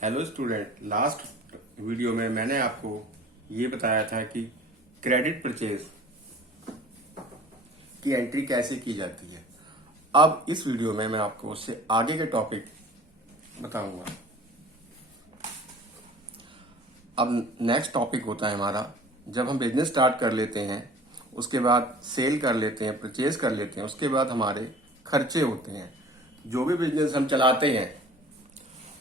Hello student, last video में मैंने आपको ये बताया था कि क्रेडिट परचेज की एंट्री कैसे की जाती है। अब इस वीडियो में मैं आपको उससे आगे के टॉपिक बताऊंगा। अब नेक्स्ट टॉपिक होता है हमारा, जब हम बिजनेस स्टार्ट कर लेते हैं, उसके बाद सेल कर लेते हैं, परचेज कर लेते हैं, उसके बाद हमारे खर्चे होते हैं। जो भी बिजनेस हम चलाते हैं,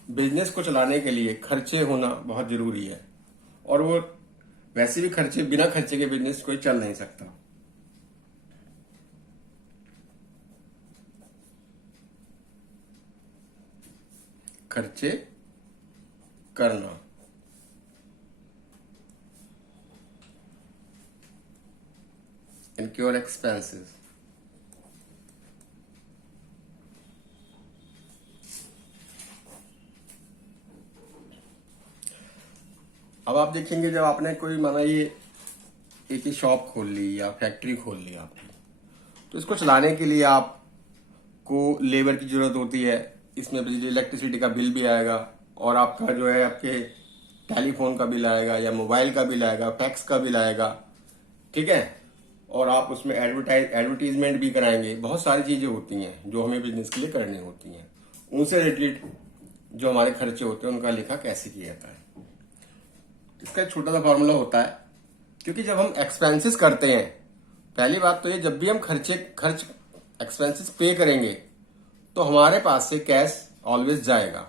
बिजनेस को चलाने के लिए खर्चे होना बहुत जरूरी है, और वो वैसे भी खर्चे, बिना खर्चे के बिजनेस कोई चल नहीं सकता। खर्चे करना, इनक्योर एक्सपेंसेस। अब आप देखेंगे, जब आपने कोई माना ये एक ही शॉप खोल ली या फैक्ट्री खोल ली आपने, तो इसको चलाने के लिए आपको लेबर की जरूरत होती है। इसमें बिजली, इलेक्ट्रिसिटी का बिल भी आएगा, और आपका जो है आपके टेलीफोन का बिल आएगा, या मोबाइल का बिल आएगा, फैक्स का बिल आएगा, ठीक है। और आप उसमें एडवर्टीजमेंट भी कराएंगे। बहुत सारी चीजें होती हैं जो हमें बिजनेस के लिए करनी होती हैं। उनसे रिलेटेड जो हमारे खर्चे होते हैं, उनका लेखा कैसे किया जाता है, इसका एक छोटा सा फॉर्मूला होता है। क्योंकि जब हम एक्सपेंसेस करते हैं, पहली बात तो ये, जब भी हम खर्च एक्सपेंसेस पे करेंगे तो हमारे पास से कैश ऑलवेज जाएगा,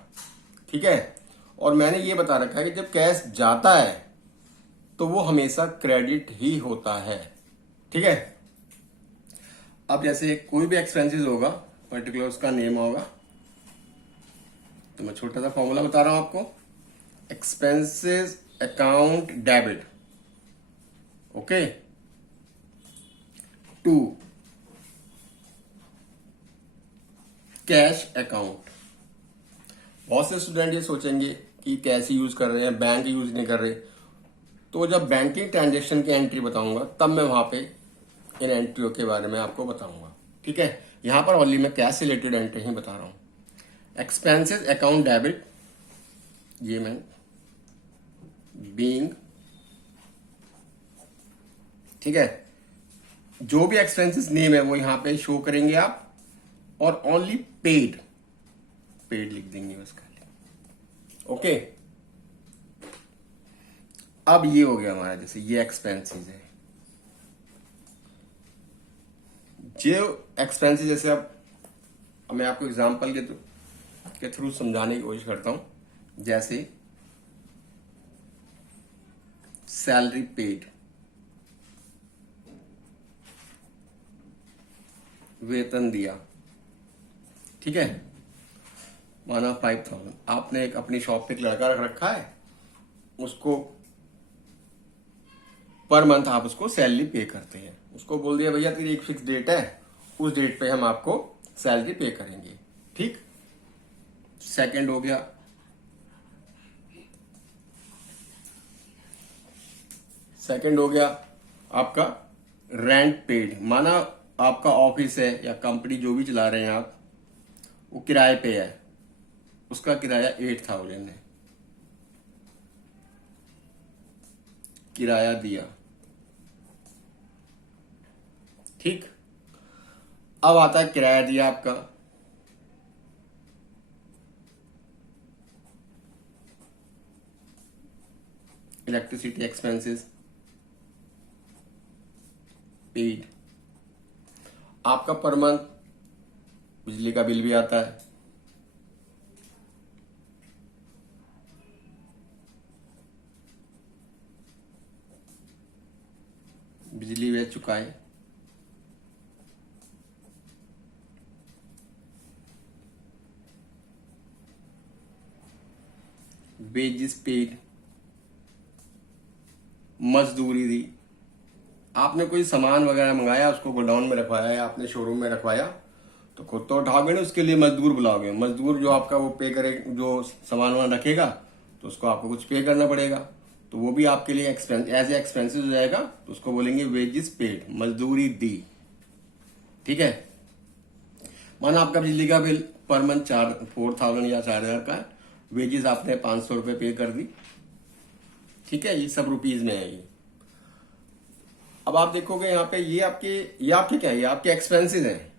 ठीक है। और मैंने ये बता रखा है कि जब कैश जाता है तो वो हमेशा क्रेडिट ही होता है, ठीक है। अब जैसे कोई भी एक्सपेंसेस होगा, पर्टिकुलर उसका नेम होगा, तो मैं छोटा सा फॉर्मूला बता रहा हूं आपको। Expenses account debit, okay, to cash account. बहुत से स्टूडेंट ये सोचेंगे कि कैश यूज कर रहे हैं, बैंक यूज नहीं कर रहे। तो जब बैंकिंग ट्रांजेक्शन की एंट्री बताऊंगा, तब मैं वहां पे इन एंट्रियों के बारे में आपको बताऊंगा, ठीक है। यहां पर ओनली मैं कैश रिलेटेड एंट्री ही बता रहा हूं। एक्सपेंसेस अकाउंट डेबिट, ये मैं बीइंग, ठीक है। जो भी एक्सपेंसेस नेम है वो यहां पे शो करेंगे आप, और ओनली पेड, पेड लिख देंगे उसका, ओके। अब ये हो गया हमारा, जैसे ये एक्सपेंसेस है, जो एक्सपेंसेस, जैसे अब मैं आपको एग्जांपल के थ्रू समझाने की कोशिश करता हूं। जैसे सैलरी पेड, वेतन दिया, ठीक है, माना 5000। आपने एक अपनी शॉप पे एक लड़का रख रखा है, उसको पर मंथ आप उसको सैलरी पे करते हैं। उसको बोल दिया, भैया तेरी एक फिक्स डेट है, उस डेट पे हम आपको सैलरी पे करेंगे, ठीक। सेकंड हो गया आपका रेंट पेड। माना आपका ऑफिस है या कंपनी जो भी चला रहे हैं आप, वो किराए पे है, उसका किराया 8000 है, किराया दिया, ठीक। अब आता है किराया दिया आपका, इलेक्ट्रिसिटी एक्सपेंसेस पेड। आपका पर मंथ बिजली का बिल भी आता है, बिजली वे चुकाए, वेजेस पेड, मजदूरी दी। आपने कोई सामान वगैरह मंगाया, उसको गोडाउन में रखवाया या आपने शोरूम में रखवाया, तो खुद तो उठाओगे ना, उसके लिए मजदूर बुलाओगे। मजदूर जो आपका वो पे करे, जो सामान वामान रखेगा, तो उसको आपको कुछ पे करना पड़ेगा, तो वो भी आपके लिए एक्सपेंस, एज ए एक्सपेंसेस हो जाएगा। तो उसको बोलेंगे वेजेस पेड, मजदूरी दी, ठीक है। माना आपका बिजली का बिल पर मंथ 4000 या 4000 का है, वेजेस आपने 500 रुपये पे कर दी, ठीक है, ये सब रुपीज में है ये। अब आप देखोगे यहाँ पे ये आपके क्या है, ये आपके एक्सपेंसेस हैं,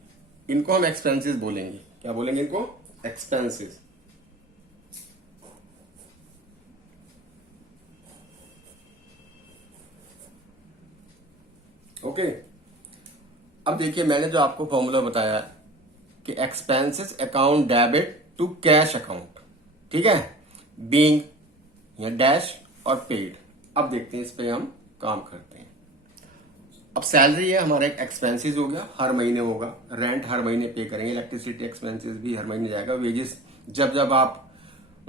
इनको हम एक्सपेंसेस बोलेंगे। क्या बोलेंगे इनको? एक्सपेंसेस। ओके। अब देखिए मैंने जो आपको फॉर्मूला बताया कि expenses account debit to cash account, ठीक है, बीइंग या डैश और पेड। अब देखते हैं इस पे हम काम करते हैं। अब सैलरी है हमारा एक एक्सपेंसेस हो गया, हर महीने होगा, रेंट हर महीने पे करेंगे, इलेक्ट्रिसिटी एक्सपेंसेस भी हर महीने जाएगा, वेजेस जब जब आप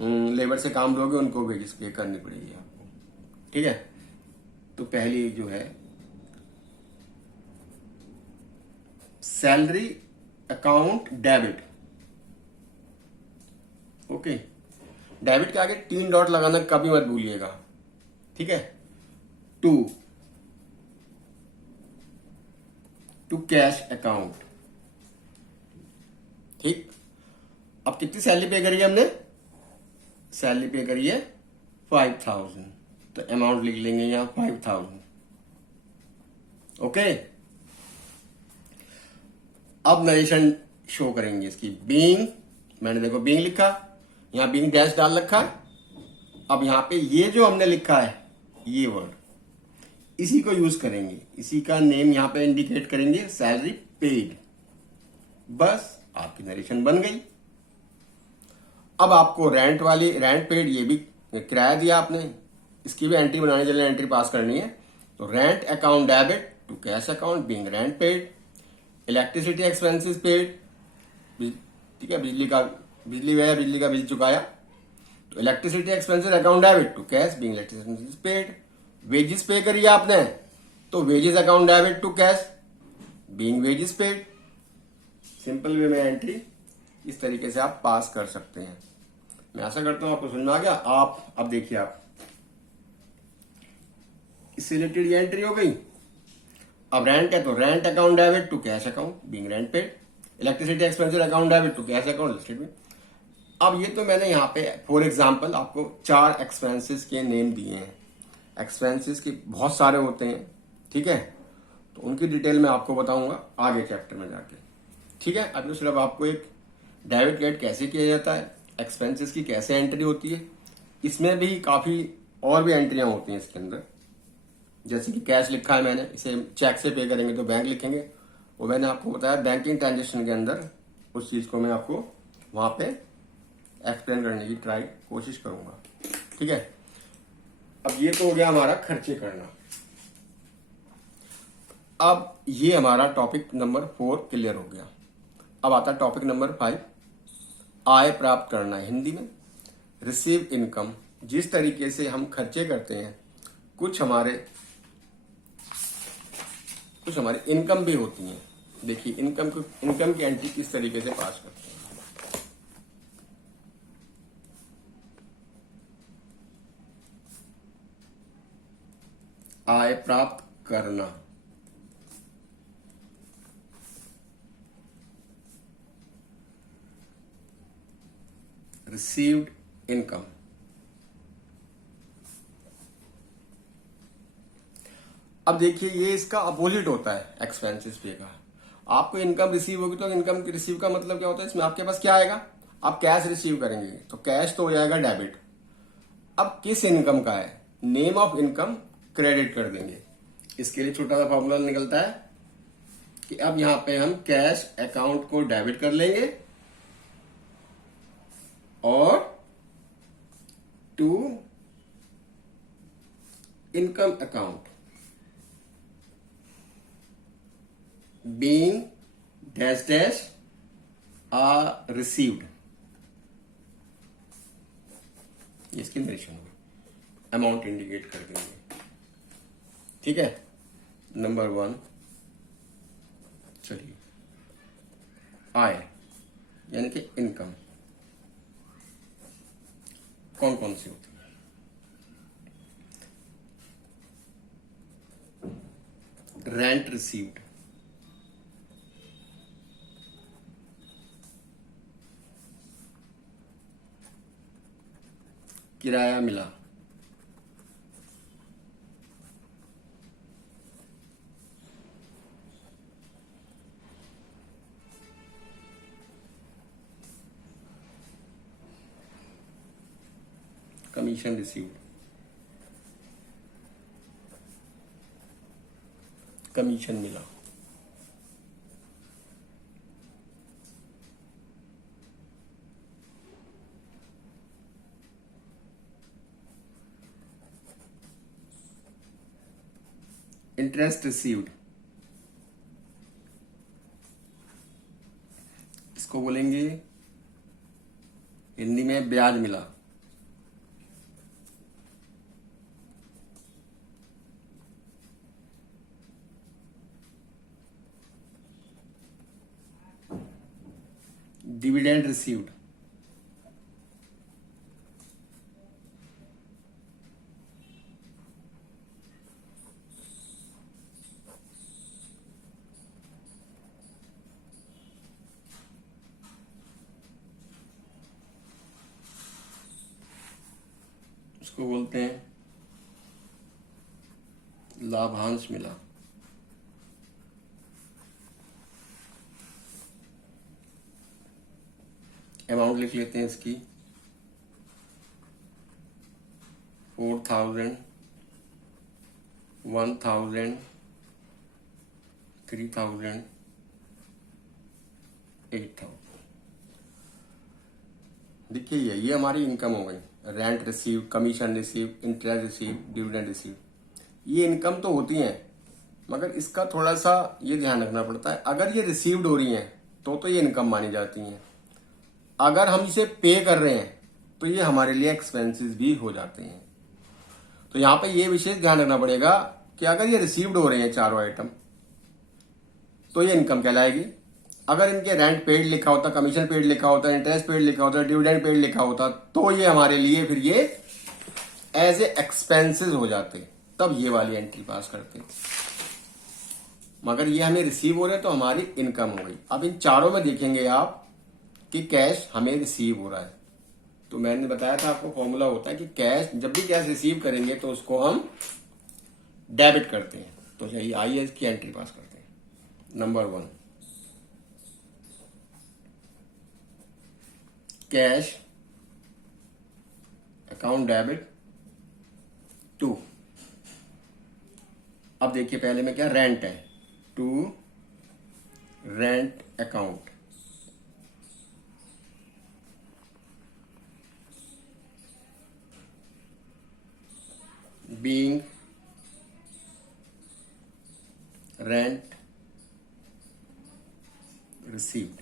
लेबर से काम लोगे उनको वेजेस पे करनी पड़ेगी आपको, ठीक है। तो पहली जो है salary account debit, okay. Debit के आगे 3 डॉट लगाना कभी मत भूलिएगा, ठीक है। टू कैश अकाउंट, ठीक। अब कितनी सैलरी पे करी है हमने? सैलरी पे करी है 5000, तो अमाउंट लिख लेंगे यहां 5000, ओके। अब नरेशन शो करेंगे इसकी। बीइंग, मैंने देखो बीइंग लिखा, यहां बीइंग डैश डाल रखा। अब यहां पे ये जो हमने लिखा है ये वर्ड, इसी को यूज करेंगे, इसी का नेम यहां पे इंडिकेट करेंगे, सैलरी पेड। बस आपकी नरेशन बन गई। अब आपको रेंट पेड, ये भी किराया दिया आपने, इसकी भी एंट्री बनाने के लिए एंट्री पास करनी है। तो rent account debit to cash account being rent paid, electricity expenses paid, ठीक है, बिजली का बिल चुकाया, तो electricity expenses account debit to cash being electricity expenses paid. Wages पे करिए आपने, तो wages account debit to cash being wages paid. Simple way में एंट्री इस तरीके से आप पास कर सकते हैं। मैं आशा करता हूं आपको समझ में आ गया। आप अब देखिए, आप इससे रिलेटेड ये एंट्री हो गई। अब रेंट है तो rent account debit to cash account being rent paid, electricity expenses account debit to cash account listed. अब ये तो मैंने यहाँ पे फॉर एग्जांपल आपको 4 एक्सपेंसेस के नेम दिए हैं। एक्सपेंसेस के बहुत सारे होते हैं, ठीक है, तो उनकी डिटेल में आपको बताऊंगा आगे चैप्टर में जाके, ठीक है। अभी तो सिर्फ आपको एक डेबिट क्रेडिट कैसे किया जाता है, एक्सपेंसेस की कैसे एंट्री होती है, इसमें भी काफी और भी एंट्रियां होती हैं इसके अंदर। जैसे कि कैश लिखा है मैंने, इसे चेक से पे करेंगे तो बैंक लिखेंगे, वो मैंने आपको बताया बैंकिंग ट्रांजेक्शन के अंदर, उस चीज को मैं आपको वहां पे एक्सप्लेन करने की कोशिश करूंगा, ठीक है। अब ये तो हो गया हमारा खर्चे करना। अब ये हमारा टॉपिक नंबर 4 क्लियर हो गया। अब आता टॉपिक नंबर 5, आय प्राप्त करना, हिंदी में रिसीव इनकम। जिस तरीके से हम खर्चे करते हैं, कुछ हमारे इनकम भी होती हैं। देखिए इनकम की एंट्री किस तरीके से पास करते हैं। आय प्राप्त करना, रिसीव्ड इनकम। अब देखिए ये इसका अपोजिट होता है एक्सपेंसेस पे का। आपको इनकम रिसीव होगी तो इनकम रिसीव का मतलब क्या होता है, इसमें आपके पास क्या आएगा, आप कैश रिसीव करेंगे तो कैश तो हो जाएगा डेबिट। अब किस इनकम का है, नेम ऑफ इनकम क्रेडिट कर देंगे। इसके लिए छोटा सा फॉर्मूला निकलता है कि अब यहां पे हम कैश अकाउंट को डेबिट कर लेंगे और to income account being dash dash are received, इसकी नरेशन होगी, अमाउंट इंडिकेट कर देंगे, ठीक है। नंबर 1, चलिए आय यानी कि इनकम कौन कौन सी होती है? रेंट रिसीव्ड, किराया मिला, कमीशन रिसीव्ड, कमीशन मिला, इंटरेस्ट रिसीव्ड, इसको बोलेंगे हिंदी में ब्याज मिला, डिविडेंड रिसीव्ड, इसको बोलते हैं लाभांश मिला, अमाउंट लिख लेते हैं इसकी 4,000, 1,000, 3,000, 8,000। देखिए ये हमारी इनकम हो गई, rent receive, commission receive, interest receive, dividend receive. ये इनकम तो होती हैं, मगर इसका थोड़ा सा ये ध्यान रखना पड़ता है। अगर ये रिसीव्ड हो रही हैं तो ये इनकम मानी जाती हैं। अगर हम इसे पे कर रहे हैं तो ये हमारे लिए एक्सपेंसेस भी हो जाते हैं। तो यहां पे ये विशेष ध्यान रखना पड़ेगा कि अगर ये रिसीव्ड हो रहे हैं चारों आइटम तो ये इनकम कहलाएगी। अगर इनके रेंट पेड लिखा होता, कमीशन पेड लिखा होता, इंटरेस्ट पेड लिखा होता, डिविडेंड पेड लिखा होता तो ये हमारे लिए फिर ये एज ए एक्सपेंसेस हो जाते, तब ये वाली एंट्री पास करते। मगर ये हमें रिसीव हो रहे तो हमारी इनकम हो गई। अब इन चारों में देखेंगे आप कि कैश हमें रिसीव हो रहा है, तो मैंने बताया था आपको फॉर्मूला होता है कि कैश, जब भी कैश रिसीव करेंगे तो उसको हम डेबिट करते हैं। तो चलिए आइए इसकी एंट्री पास करते हैं। Number 1, cash account debit 2। अब देखिए पहले में क्या रेंट है, 2 rent account, being rent received।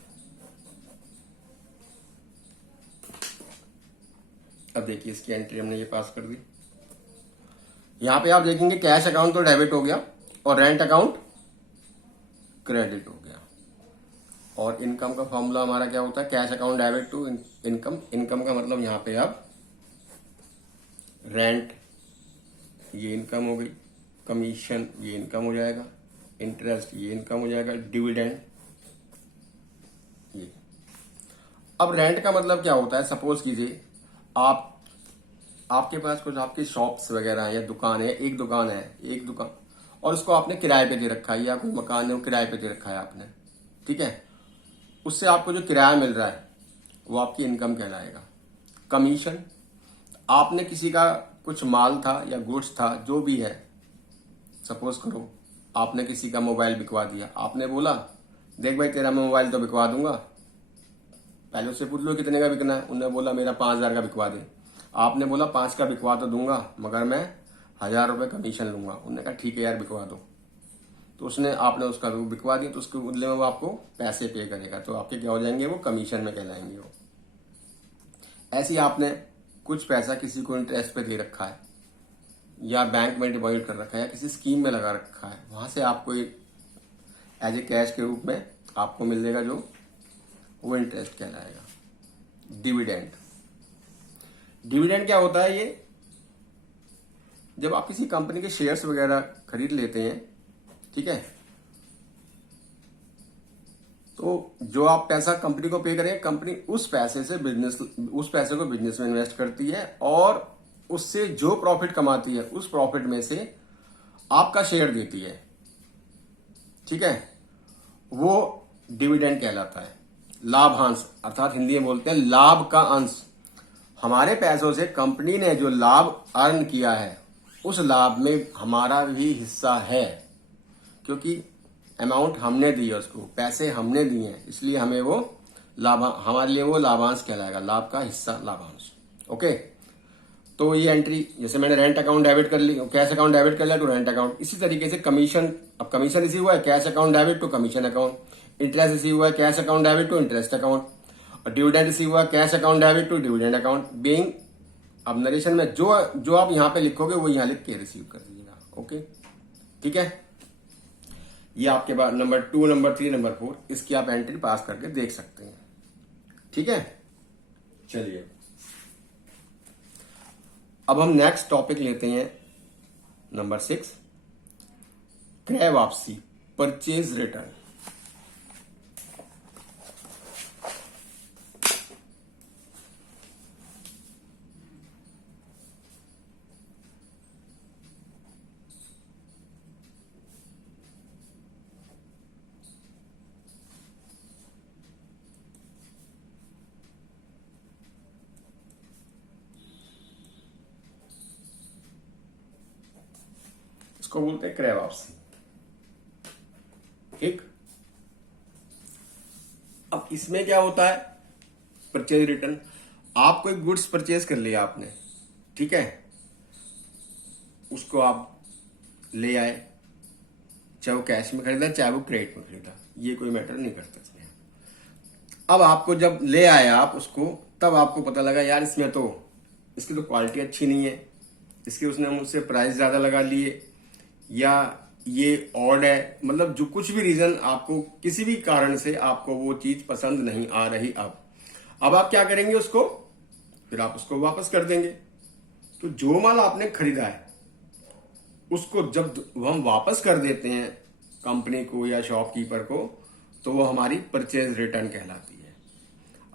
अब देखिए इसकी एंट्री हमने ये पास कर दी। यहां पे आप देखेंगे कैश अकाउंट तो डेबिट हो गया और रेंट अकाउंट क्रेडिट हो गया। और इनकम का फॉर्मूला हमारा क्या होता है, cash account debit to income. Income का मतलब यहां पे अब रेंट ये इनकम हो गई, कमीशन ये इनकम हो जाएगा, इंटरेस्ट ये इनकम हो जाएगा, डिविडेंड ये। अब रेंट का मतलब क्या होता है, सपोज कीजिए आपके पास कुछ आपकी शॉप्स वगैरह है या दुकान है, एक दुकान और उसको आपने किराए पे दे रखा है, या कोई मकान है वो किराए पे दे रखा है आपने, ठीक है। उससे आपको जो किराया मिल रहा है वो आपकी इनकम कहलाएगा। कमीशन, आपने किसी का कुछ माल था या गुड्स था जो भी है, सपोज करो आपने किसी का मोबाइल बिकवा दिया, आपने बोला देख भाई तेरा मैं मोबाइल तो बिकवा दूंगा, पहले उससे पूछ लो कितने का बिकना है, उन्होंने बोला मेरा 5,000 का बिकवा दे। आपने बोला 5 का बिकवा तो दूंगा मगर मैं 1,000 रुपए कमीशन लूंगा। उन्होंने कहा ठीक है यार बिकवा दो, तो आपने उसका बिकवा दिया, तो उसके बदले में वो आपको पैसे पे करेगा, तो आपके क्या हो जाएंगे, वो कमीशन में कहलाएंगे वो। ऐसे ही आपने कुछ पैसा किसी को इंटरेस्ट पे दे रखा है या बैंक में डिपॉजिट कर रखा है या किसी स्कीम में लगा रखा है, वहां से आपको एज ए कैश के रूप में आपको मिल जाएगा जो वो इंटरेस्ट कहलाएगा। डिविडेंड क्या होता है, ये जब आप किसी कंपनी के शेयर्स वगैरह खरीद लेते हैं, ठीक है, तो जो आप पैसा कंपनी को पे करेंगे, कंपनी उस पैसे से उस पैसे को बिजनेस में इन्वेस्ट करती है और उससे जो प्रॉफिट कमाती है उस प्रॉफिट में से आपका शेयर देती है। ठीक है, वो डिविडेंड कहलाता है। लाभांश, अर्थात हिंदी में बोलते हैं लाभ का अंश। हमारे पैसों से कंपनी ने जो लाभ अर्न किया है उस लाभ में हमारा भी हिस्सा है, क्योंकि अमाउंट हमने दी है, उसको पैसे हमने दिए हैं, इसलिए हमें वो हमारे लिए वो लाभांश कहलाएगा, लाभ का हिस्सा, लाभांश। ओके, तो ये एंट्री, जैसे मैंने रेंट अकाउंट डेबिट कर ली, कैश अकाउंट डेबिट कर लिया टू रेंट अकाउंट। इसी तरीके से कमीशन, अब कमीशन रिसीव हुआ है, cash account debit to commission account. Interest receive हुआ है, cash account debit to interest account. और डिविडेंड रिसीव हुआ है, cash account debit to dividend account. Being, अब नरेशन में जो आप यहाँ पे लिखोगे वो यहाँ लिख के रिसीव कर दीजिएगा। ओके, ठीक है, ये आपके पास नंबर 2, नंबर 3, नंबर 4, इसकी आप एंट्री पास करके देख सकते हैं। ठीक है, चलिए अब हम नेक्स्ट टॉपिक लेते हैं, नंबर 6, क्रय वापसी, परचेज रिटर्न। इसको बोलते हैं क्रय वापसी। ठीक, अब इसमें क्या होता है, परचेज रिटर्न। आप कोई गुड्स परचेज कर लिया आपने, ठीक है, उसको आप ले आए, चाहे वो कैश में खरीदा चाहे वो क्रेडिट में खरीदा, ये कोई मैटर नहीं करता इसमें। अब आपको जब ले आए आप उसको, तब आपको पता लगा यार इसमें तो इसकी तो क्वालिटी अच्छी नहीं है, इसके उसने मुझसे प्राइस ज्यादा लगा लिए, या ये ऑड है, मतलब जो कुछ भी रीजन, आपको किसी भी कारण से आपको वो चीज पसंद नहीं आ रही। अब आप क्या करेंगे, उसको फिर आप उसको वापस कर देंगे। तो जो माल आपने खरीदा है उसको जब हम वापस कर देते हैं कंपनी को या शॉपकीपर को, तो वो हमारी परचेज रिटर्न कहलाती है।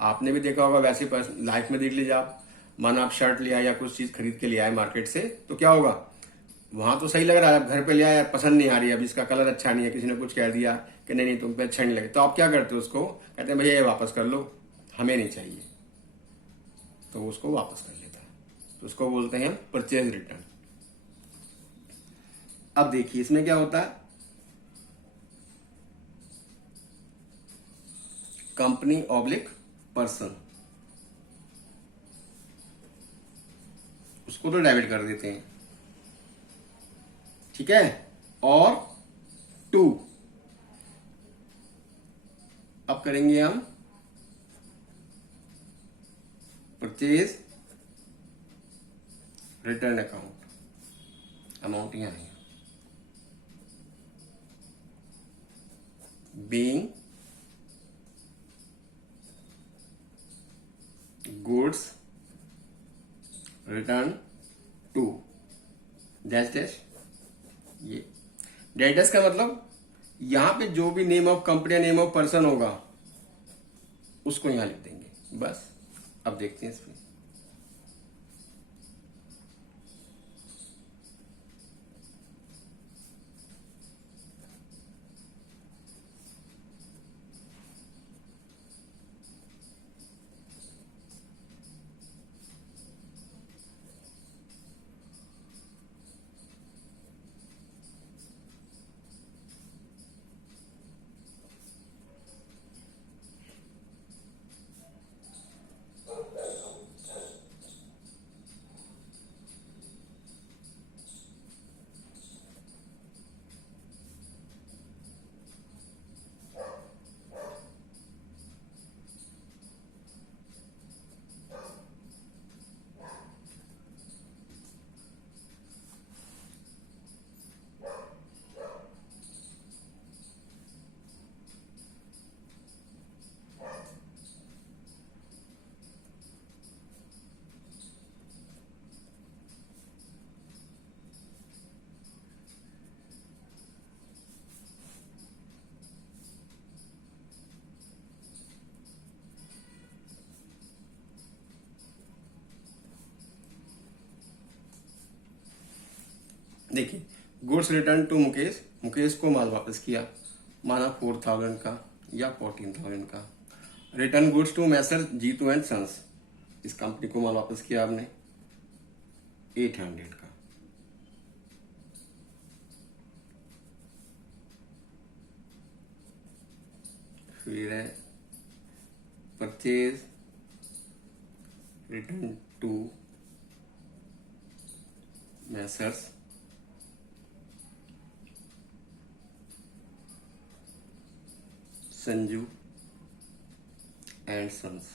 आपने भी देखा होगा, वैसे लाइफ में देख लीजिए आप, माना आप शर्ट लिया या कुछ चीज खरीद के ले आए मार्केट से, तो क्या होगा, वहां तो सही लग रहा है, आप घर पे ले आए, पसंद नहीं आ रही है, अब इसका कलर अच्छा नहीं है, किसी ने कुछ कह दिया कि नहीं नहीं तुम पे अच्छा नहीं लगे, तो आप क्या करते हो, उसको कहते हैं भैया ये वापस कर लो, हमें नहीं चाहिए, तो उसको वापस कर लेता है। तो उसको बोलते हैं परचेज रिटर्न। अब देखिए इसमें क्या होता है, कंपनी ऑब्लिक पर्सन, उसको तो डेबिट कर देते हैं, ठीक है, और टू, अब करेंगे हम परचेज रिटर्न अकाउंट, अमाउंट यहां है, being goods return to dash dash. ये डैश डैश का मतलब यहां पे जो भी name of company, name of person होगा उसको यहां लिख देंगे, बस। अब देखते हैं इसमें, देखिए, goods return to Mukesh, Mukesh को माल वापस किया, माना 4000 का या 14000 का। Return goods to Messrs Jitu and sons, इस कंपनी को माल वापस किया आपने 800 का। फिर है purchase return to Messrs Sanju and sons.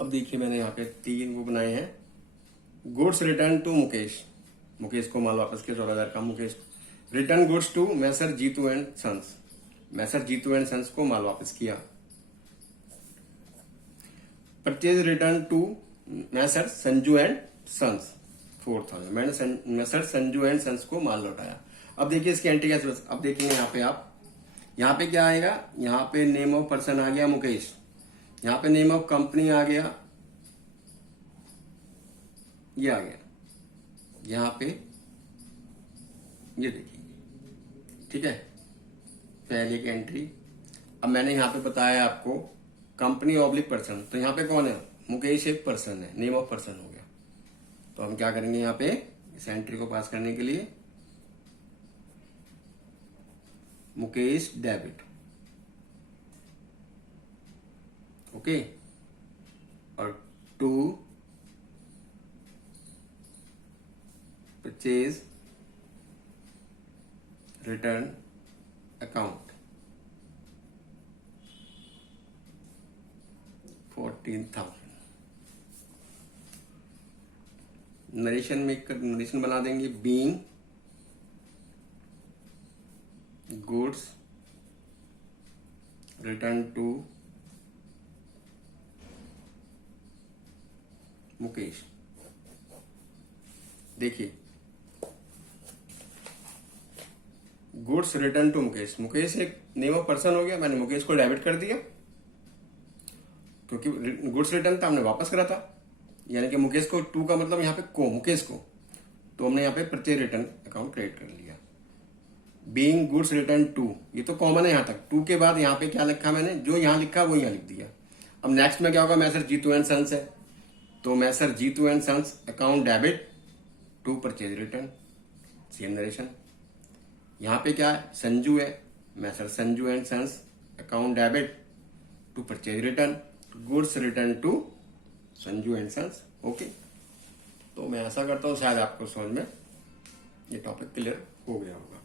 अब देखिए, मैंने यहाँ पे 3 वो बनाए हैं। Goods return to Mukesh, Mukesh को माल वापस किया 14,000 का। Mukesh return goods to Messrs Jitu and sons, Messrs Jitu and sons को माल वापस किया। Purchase return to Messrs Sanju and sons 4000, मैंने मैसर संजू एंड सन्स को माल लौटाया। अब देखिए इसकी एंट्री कैसे, अब देखेंगे यहाँ पे आप, यहाँ पे क्या आएगा, यहाँ पे नेम ऑफ पर्सन आ गया मुकेश, यहाँ पे नेम ऑफ कंपनी आ गया, ये आ गया, यहाँ पे ये देखिए, ठीक है, पहले की एंट्री। अब मैंने यहाँ पे बताया आपको कंपनी ऑब्लिक पर्सन, तो यहाँ पे कौन है, मुकेश एक पर्सन है, नेम ऑफ पर्सन हो गया। तो हम क्या करेंगे यहाँ पे इस एंट्री को पास करने के लिए, मुकेश डेबिट, ओके, और to purchase return account 14,000। Narration में नरेशन बना देंगे, being goods return to Mukesh. देखिए, goods return to Mukesh, Mukesh एक नेम ऑफ पर्सन हो गया, मैंने मुकेश को डेबिट कर दिया क्योंकि गुड्स रिटर्न था, हमने वापस करा था, यानी कि मुकेश को, टू का मतलब यहाँ पे को, मुकेश को, तो हमने यहाँ पे परचेज रिटर्न अकाउंट क्रिएट कर लिया। बीइंग गुड्स रिटर्न टू, ये तो कॉमन है यहाँ तक, टू के बाद यहाँ पे क्या लिखा मैंने, जो यहाँ लिखा वो यहाँ लिख दिया। अब नेक्स्ट में क्या होगा, मैसर जीतू एंड सन्स है, तो Messrs Jitu and sons account debit to purchase return, same narration. यहाँ पे क्या है, संजू है, Messrs Sanju and sons account debit to purchase return, goods return to Sanju and sons, okay. तो मैं ऐसा करता हूँ, शायद आपको समझ में ये टॉपिक क्लियर हो गया होगा।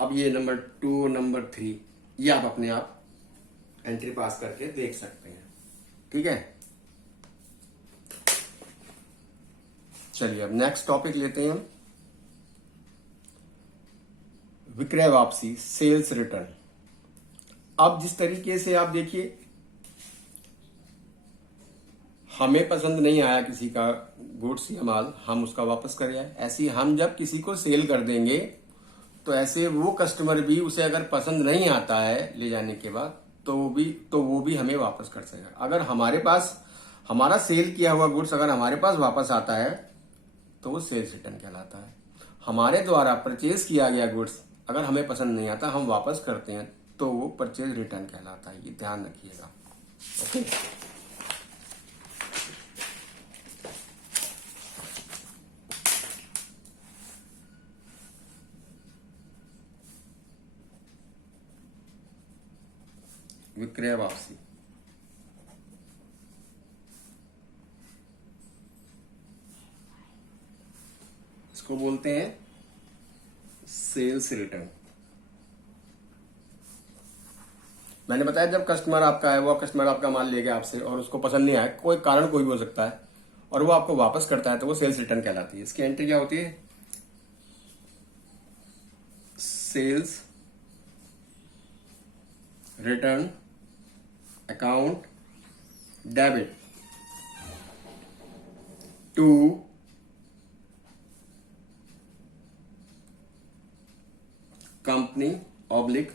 अब ये नंबर 2 नंबर 3 ये आप अपने आप एंट्री पास करके देख सकते हैं, ठीक है। चलिए अब नेक्स्ट टॉपिक लेते हैं हम, विक्रय वापसी, सेल्स रिटर्न। अब जिस तरीके से आप देखिए, हमें पसंद नहीं आया किसी का गुड्स या माल, हम उसका वापस कर आए, ऐसे ही हम जब किसी को सेल कर देंगे तो ऐसे वो कस्टमर भी, उसे अगर पसंद नहीं आता है ले जाने के बाद, तो वो भी हमें वापस कर सकेगा। अगर हमारे पास हमारा सेल किया हुआ गुड्स अगर हमारे पास वापस आता है तो वो सेल्स रिटर्न कहलाता है। हमारे द्वारा परचेज किया गया गुड्स अगर हमें पसंद नहीं आता, हम वापस करते हैं, तो वो परचेज रिटर्न कहलाता है, ये ध्यान रखिएगा, ओके। विक्रय वापसी, इसको बोलते हैं सेल्स रिटर्न। मैंने बताया जब कस्टमर आपका है, वो कस्टमर आपका माल ले गया आपसे और उसको पसंद नहीं आया, कोई कारण कोई भी हो सकता है, और वो आपको वापस करता है, तो वो सेल्स रिटर्न कहलाती है। इसकी एंट्री क्या होती है, sales return account debit to company oblique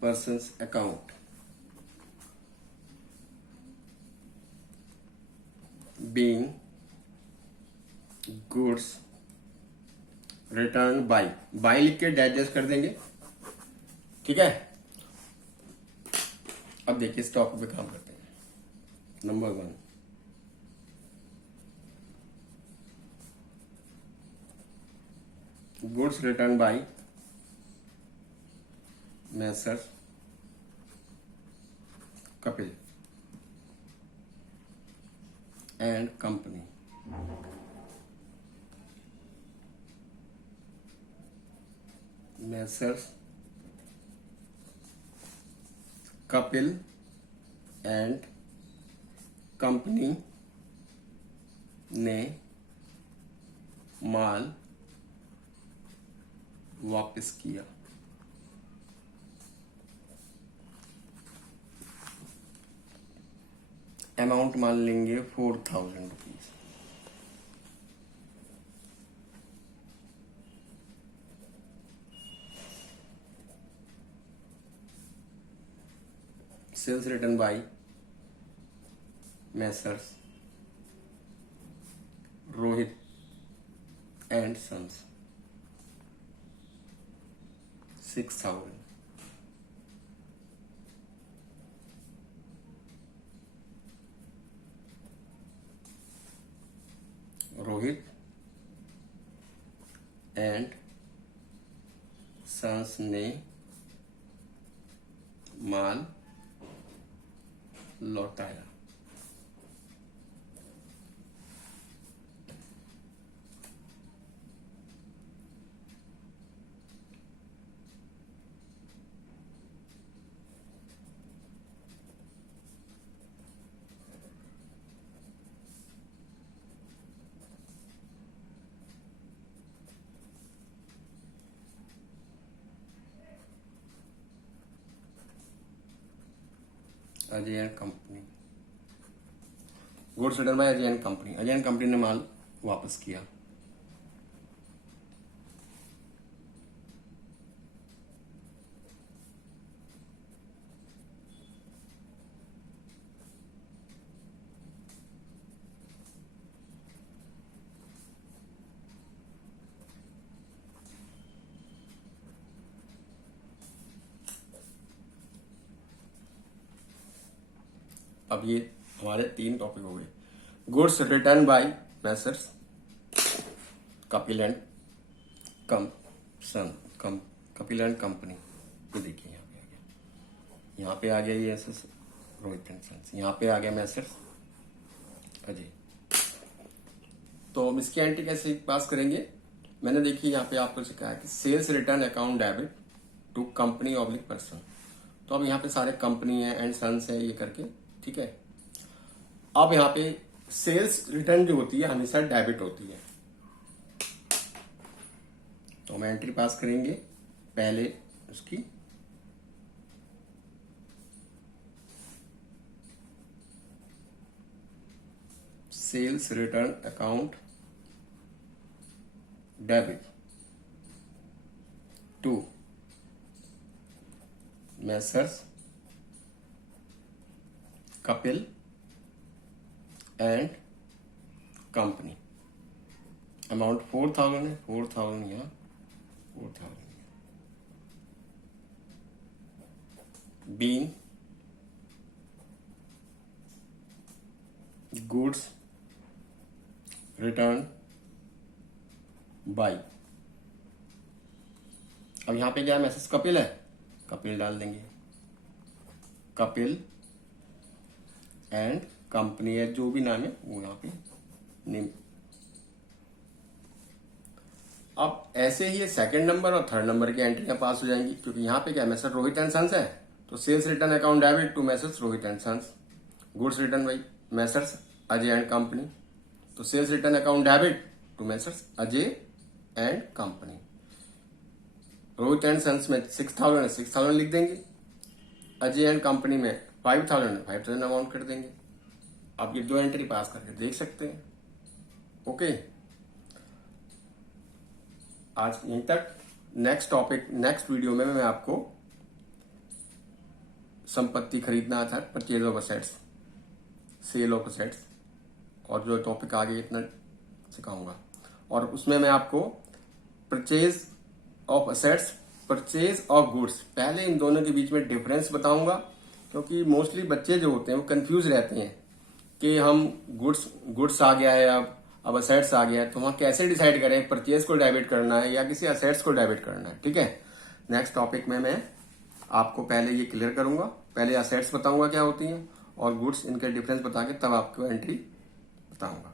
persons account being goods return by लिख के डाइजेस्ट कर देंगे, ठीक है। अब देखिए स्टॉक पे काम करते हैं। Number 1, goods return by Messrs Kapil and company Messrs Kapil and company ने माल वापस किया। अमाउंट मान लेंगे 4000 rupees. Sales return by Messrs Rohit and sons 6000। Rohit and sons ने माल लौटाया। Ajay and company, goods return by Ajay and company. Ajay and company ने माल वापस किया। अब ये हमारे 3 टॉपिक हो गए। Goods return by Messrs Kapil and Kapil and company. ये देखिए यहाँ पे आ गया ये एसएस रोहित एंड सन्स, यहाँ पे आ गया मैसर्स अजय। तो हम इसकी एंट्री कैसे पास करेंगे? मैंने देखिए यहाँ पे आपको सिखाया कि sales return account debit to company oblique person. तो अब यहाँ पे सारे कंपनी है एंड सन्स है ये करके, ठीक है। अब यहाँ पे सेल्स रिटर्न जो होती है हमेशा डेबिट होती है, तो हम एंट्री पास करेंगे पहले उसकी। Sales return account debit to Messrs Kapil and company. Amount 4000 है, 4000 यहाँ, 4000 बीइंग गुड्स रिटर्न बाय। अब यहाँ पे क्या मैसेज कपिल है, कपिल डाल देंगे, कपिल एंड कंपनी है, जो भी नाम है वो यहाँ पे नेम। अब ऐसे ही सेकंड नंबर और थर्ड नंबर की एंट्रियां पास हो जाएंगी, क्योंकि यहाँ पे क्या मैसर रोहित एंड सन्स है, तो sales return account debit to Messrs Rohit and sons. Goods return by Messrs Ajay and company, तो sales return account debit to Messrs Ajay and company. Rohit and sons में 6000 है, 6000 लिख देंगे, अजय एंड कंपनी में 5,000 अमाउंट कर देंगे। आप ये 2 एंट्री पास करके देख सकते हैं। ओके, आज यहीं तक। नेक्स्ट वीडियो में मैं आपको संपत्ति खरीदना था, purchase of assets, sale of assets, और जो टॉपिक आगे इतना सिखाऊंगा। और उसमें मैं आपको purchase of assets, purchase of goods, पहले इन दोनों के बीच में डिफरेंस बताऊंगा, क्योंकि मोस्टली बच्चे जो होते हैं वो कंफ्यूज रहते हैं कि हम गुड्स आ गया है, अब असेट्स आ गया है, तो वहां कैसे डिसाइड करें परचेज को डेबिट करना है या किसी असेट्स को डेबिट करना है। ठीक है, नेक्स्ट टॉपिक में मैं आपको पहले ये क्लियर करूंगा, पहले असेट्स बताऊंगा क्या होती हैं, और गुड्स, इनके डिफरेंस बता के तब आपको एंट्री बताऊंगा।